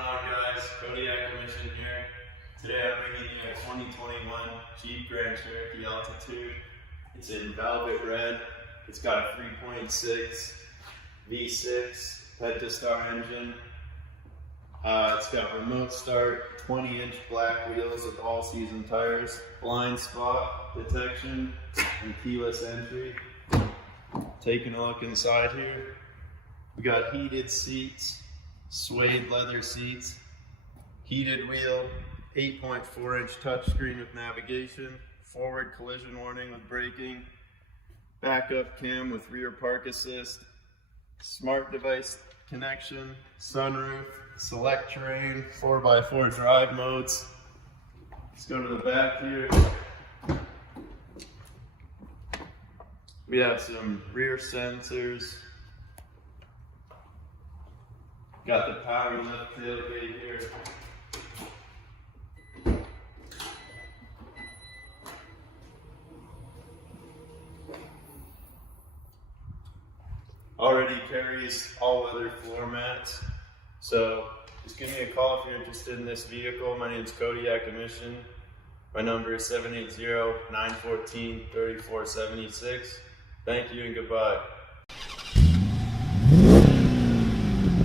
on, guys? Cody Acquisition here. Today I'm bringing you a 2021 Jeep Grand Cherokee Altitude. It's in velvet red. It's got a 3.6 V6 Pentastar engine. It's got remote start, 20-inch black wheels with all-season tires, blind spot detection, and keyless entry. Taking a look inside here, we got heated seats, suede leather seats, heated wheel, 8.4-inch touchscreen with navigation, forward collision warning with braking, backup cam with rear park assist, smart device connection, sunroof, Selec-Terrain, 4x4 drive modes. Let's go to the back here. We have some rear sensors. Got the power lift tailgate here. Already carries all-weather floor mats. So just give me a call if you're interested in this vehicle. My name is Cody Acquisition. My number is 780-914-3476. Thank you and goodbye.